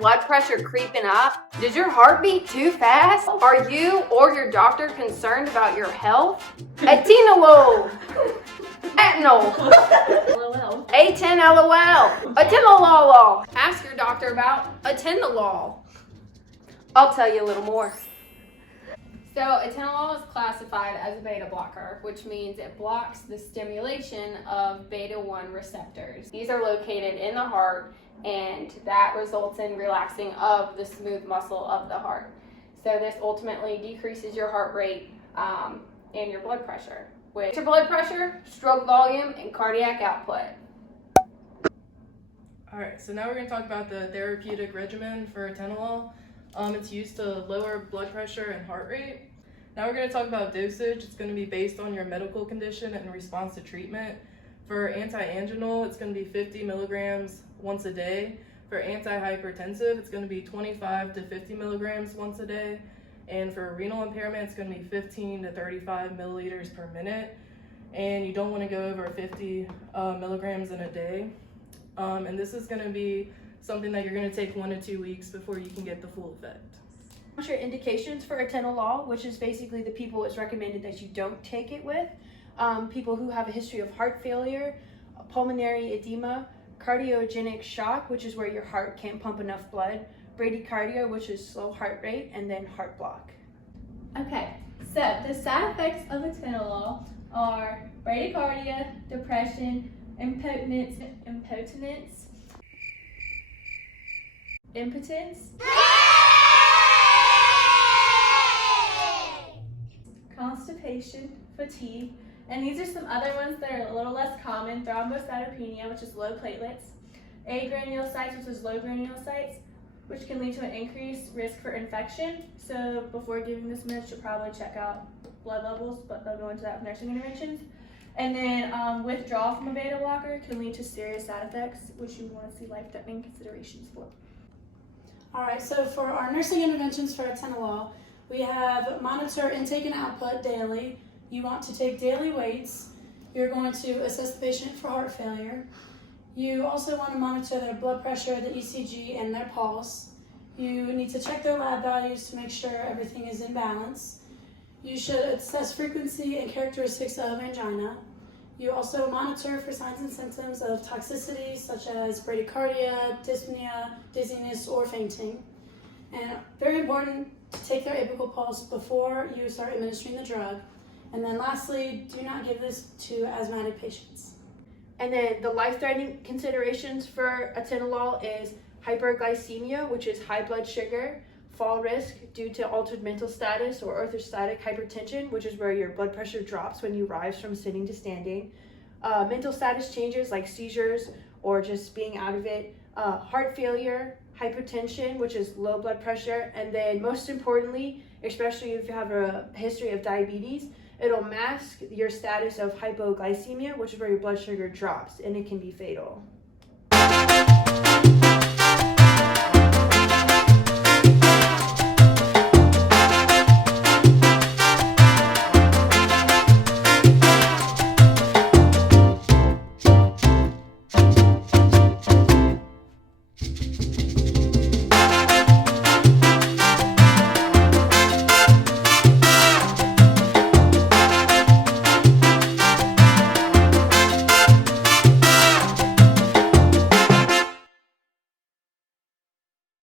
blood pressure creeping up? Does your heart beat too fast? Are you or your doctor concerned about your health? Atenolol. Atenolol. A10LOL. Atenolol. Ask your doctor about Atenolol. I'll tell you a little more. So atenolol is classified as a beta blocker, which means it blocks the stimulation of beta-1 receptors. These are located in the heart, and that results in relaxing of the smooth muscle of the heart. So this ultimately decreases your heart rate and your blood pressure. With your blood pressure, stroke volume, and cardiac output. Alright, so now we're going to talk about the therapeutic regimen for atenolol. It's used to lower blood pressure and heart rate. Now we're going to talk about dosage. It's going to be based on your medical condition and response to treatment. For anti-anginal, it's going to be 50 milligrams once a day. For anti-hypertensive, it's going to be 25 to 50 milligrams once a day. And for renal impairment, it's going to be 15 to 35 milliliters per minute. And you don't want to go over 50 milligrams in a day. And this is going to be something that you're going to take 1 to 2 weeks before you can get the full effect. Your indications for atenolol, which is basically the people it's recommended that you don't take it with. People who have a history of heart failure, pulmonary edema, cardiogenic shock, which is where your heart can't pump enough blood, bradycardia, which is slow heart rate, and then heart block. Okay, so the side effects of atenolol are bradycardia, depression, impotence, constipation, fatigue, and these are some other ones that are a little less common: thrombocytopenia, which is low platelets, agranulocytes, which is low granulocytes, which can lead to an increased risk for infection. So before giving this med, you should probably check out blood levels, but they'll go into that with nursing interventions. And then withdrawal from a beta blocker can lead to serious side effects, which you want to see life-threatening considerations for. All right, so for our nursing interventions for atenolol, we have monitor intake and output daily. You want to take daily weights. You're going to assess the patient for heart failure. You also want to monitor their blood pressure, the ECG, and their pulse. You need to check their lab values to make sure everything is in balance. You should assess frequency and characteristics of angina. You also monitor for signs and symptoms of toxicity such as bradycardia, dyspnea, dizziness, or fainting. And very important to take their apical pulse before you start administering the drug. And then lastly, do not give this to asthmatic patients. And then the life-threatening considerations for atenolol is hyperglycemia, which is high blood sugar, fall risk due to altered mental status or orthostatic hypertension, which is where your blood pressure drops when you rise from sitting to standing, mental status changes like seizures or just being out of it, heart failure, hypertension, which is low blood pressure, and then most importantly, especially if you have a history of diabetes, it'll mask your status of hypoglycemia, which is where your blood sugar drops, and it can be fatal.